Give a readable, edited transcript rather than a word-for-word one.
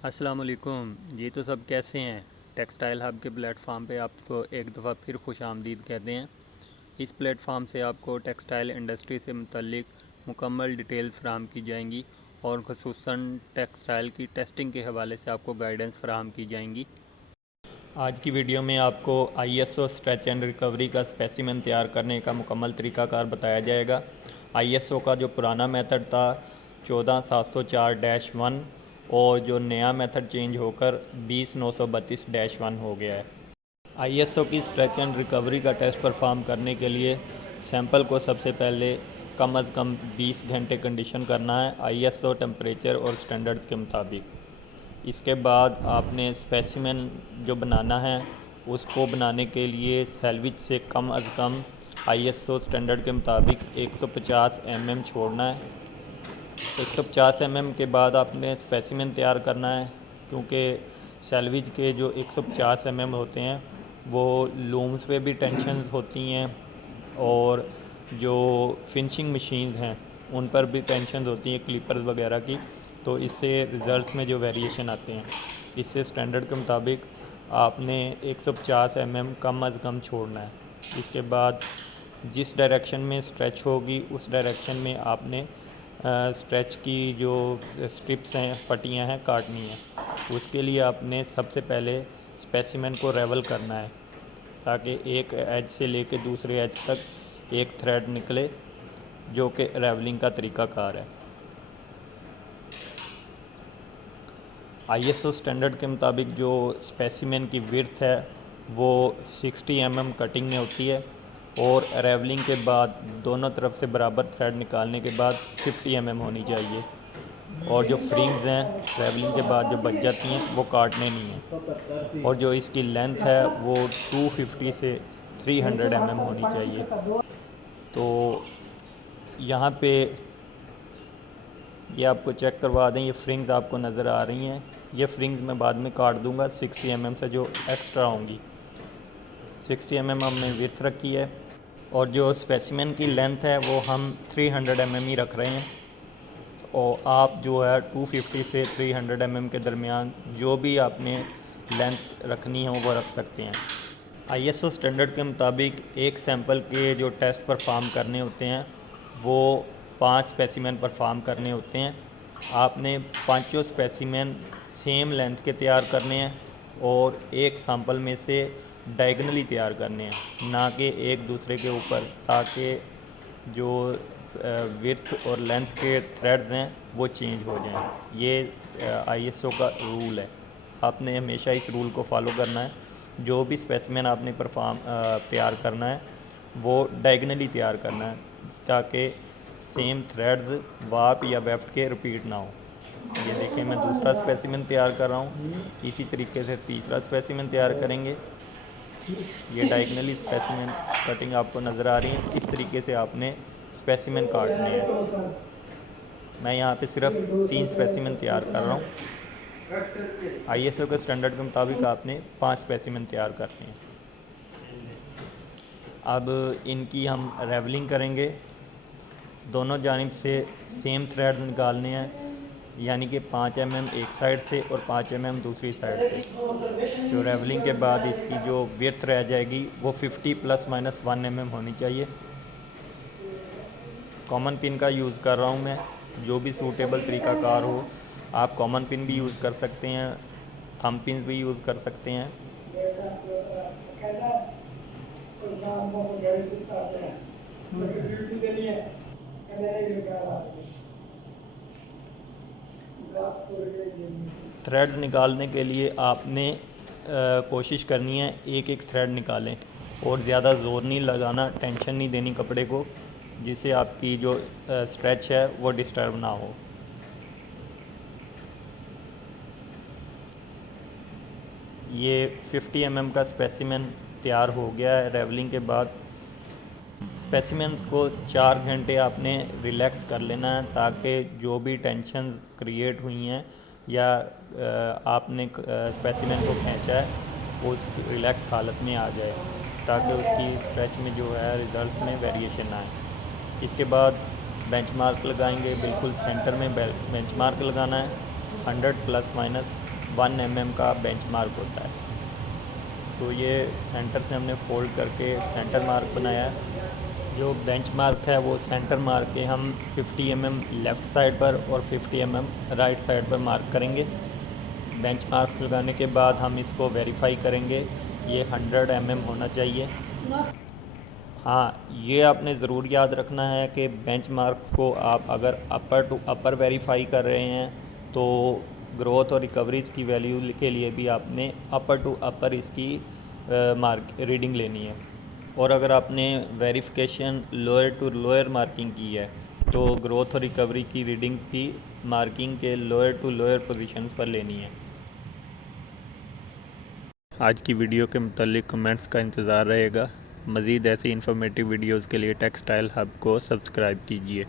अस्सलाम वालेकुम। जी तो सब कैसे हैं। टेक्सटाइल हब के प्लेटफॉर्म पे आपको एक दफ़ा फिर खुश आमदीद कहते हैं। इस प्लेटफॉर्म से आपको टेक्सटाइल इंडस्ट्री से मुतल्लिक मुकम्मल डिटेल फ़राहम की जाएंगी और ख़ुसूसन टेक्सटाइल की टेस्टिंग के हवाले से आपको गाइडेंस फ़राहम की जाएंगी। आज की वीडियो में आपको ISO स्ट्रेच एंड रिकवरी का स्पेसिमेन तैयार करने का मुकम्मल तरीक़ाकार बताया जाएगा। ISO का जो पुराना मेथड था 14704-1 और जो नया मेथड चेंज होकर 20932-1 हो गया है। ISO की स्ट्रेच एंड रिकवरी का टेस्ट परफॉर्म करने के लिए सैंपल को सबसे पहले कम अज़ कम 20 घंटे कंडीशन करना है ISO टेम्परेचर और स्टैंडर्ड्स के मुताबिक। इसके बाद आपने स्पेसिमेन जो बनाना है उसको बनाने के लिए सैलविज से कम अज़ कम ISO स्टैंडर्ड के मुताबिक 150 mm छोड़ना है। 150 mm के बाद आपने स्पेसिमेन तैयार करना है, क्योंकि सैलविज के जो 150 mm होते हैं वो लूम्स पे भी टेंशन्स होती हैं और जो फिनिशिंग मशीन्स हैं उन पर भी टेंशन्स होती हैं क्लिपर्स वगैरह की, तो इससे रिज़ल्ट्स में जो वेरिएशन आते हैं। इससे स्टैंडर्ड के मुताबिक आपने 150 mm कम अज़ कम छोड़ना है। इसके बाद जिस डायरेक्शन में स्ट्रेच होगी उस डायरेक्शन में आपने स्ट्रेच की जो स्ट्रिप्स हैं, पट्टियाँ हैं, काटनी है। उसके लिए आपने सबसे पहले स्पेसिमेन को रेवल करना है ताकि एक एज से लेके दूसरे एज तक एक थ्रेड निकले, जो कि रेवलिंग का तरीक़ाकार है। ISO स्टैंडर्ड के मुताबिक जो स्पेसिमेन की विड्थ है वो 60 mm कटिंग में होती है और रेवलिंग के बाद दोनों तरफ से बराबर थ्रेड निकालने के बाद 50 mm होनी चाहिए, और जो फ्रिंग्स हैं रेवलिंग के बाद जो बच जाती हैं वो काटने नहीं हैं, और जो इसकी लेंथ है वो 250 से 300 mm होनी चाहिए। तो यहाँ पे ये आपको चेक करवा दें, ये फ्रिंग्स आपको नज़र आ रही हैं। ये फ्रिंग्स मैं बाद में काट दूंगा 60 mm से जो एक्स्ट्रा होंगी। 60 mm हमने विड्थ रखी है और जो स्पेसिमेन की लेंथ है वो हम 300 mm ही रख रहे हैं, और आप जो है 250 से 300 mm के दरमियान जो भी आपने लेंथ रखनी है वो रख सकते हैं। ISO स्टैंडर्ड के मुताबिक एक सैंपल के जो टेस्ट परफॉर्म करने होते हैं वो 5 स्पेसिमेन परफॉर्म करने होते हैं। आपने पांचों स्पेसिमेन सेम लेंथ के तैयार करने हैं और एक सैंपल में से डायगनली तैयार करने हैं, ना कि एक दूसरे के ऊपर, ताकि जो विड्थ और लेंथ के थ्रेड्स हैं वो चेंज हो जाएं। ये ISO का रूल है, आपने हमेशा इस रूल को फॉलो करना है। जो भी स्पेसिमेन आपने तैयार करना है वो डायगनली तैयार करना है, ताकि सेम थ्रेड्स वार्प या वेफ्ट के रिपीट ना हो। ये देखिए मैं दूसरा स्पेसिमेन तैयार कर रहा हूँ, इसी तरीके से तीसरा स्पेसिमेन तैयार करेंगे। ये डायगनली स्पेसिमेन कटिंग आपको नज़र आ रही है, इस तरीके से आपने स्पेसिमेन काटने हैं। मैं यहाँ पे सिर्फ 3 स्पेसिमेन तैयार कर रहा हूँ। ISO के स्टैंडर्ड के मुताबिक आपने 5 स्पेसिमेन तैयार करने हैं। अब इनकी हम रेवलिंग करेंगे। दोनों जानिब से सेम थ्रेड निकालने हैं, यानी कि 5 mm एक साइड से और 5 mm दूसरी साइड से। जो रेवलिंग के बाद इसकी जो विड्थ रह जाएगी वो 50 ± 1 mm होनी चाहिए। कॉमन पिन का यूज़ कर रहा हूँ मैं, जो भी सूटेबल तरीक़ाकार हो। आप कॉमन पिन भी यूज़ कर सकते हैं, थंब पिन भी यूज़ कर सकते हैं। थ्रेड्स निकालने के लिए आपने कोशिश करनी है एक एक थ्रेड निकालें और ज़्यादा ज़ोर नहीं लगाना, टेंशन नहीं देनी कपड़े को, जिससे आपकी जो स्ट्रेच है वो डिस्टर्ब ना हो। ये 50 mm का स्पेसिमेन तैयार हो गया है रेवलिंग के बाद। स्पेसिमेंस को 4 घंटे आपने रिलैक्स कर लेना है, ताकि जो भी टेंशन क्रिएट हुई हैं या आपने स्पेसिमेन को खींचा है वो उसकी रिलैक्स हालत में आ जाए, ताकि उसकी स्ट्रेच में जो है रिज़ल्ट्स में वेरिएशन ना आए। इसके बाद बेंचमार्क लगाएंगे, बिल्कुल सेंटर में बेंचमार्क लगाना है 100 प्लस माइनस 1 mm का बेंचमार्क होता है। तो ये सेंटर से हमने फोल्ड करके सेंटर मार्क बनाया है। जो बेंचमार्क है वो सेंटर मार्क के हम 50 mm लेफ़्ट साइड पर और 50 mm राइट साइड पर मार्क करेंगे। बेंचमार्क्स लगाने के बाद हम इसको वेरीफाई करेंगे, ये 100 mm होना चाहिए। हाँ, ये आपने ज़रूर याद रखना है कि बेंचमार्क्स को आप अगर अपर टू अपर वेरीफाई कर रहे हैं तो ग्रोथ और रिकवरीज की वैल्यू के लिए भी आपने अपर टू अपर इसकी मार्क रीडिंग लेनी है। और अगर आपने verification lower to lower marking की है तो ग्रोथ और रिकवरी की रीडिंग भी मार्किंग के लोअर टू लोअर पोजीशंस पर लेनी है। आज की वीडियो के मुतालिक कमेंट्स का इंतज़ार रहेगा। मज़ीद ऐसी इन्फॉर्मेटिव वीडियोज़ के लिए टेक्सटाइल हब को सब्सक्राइब कीजिए।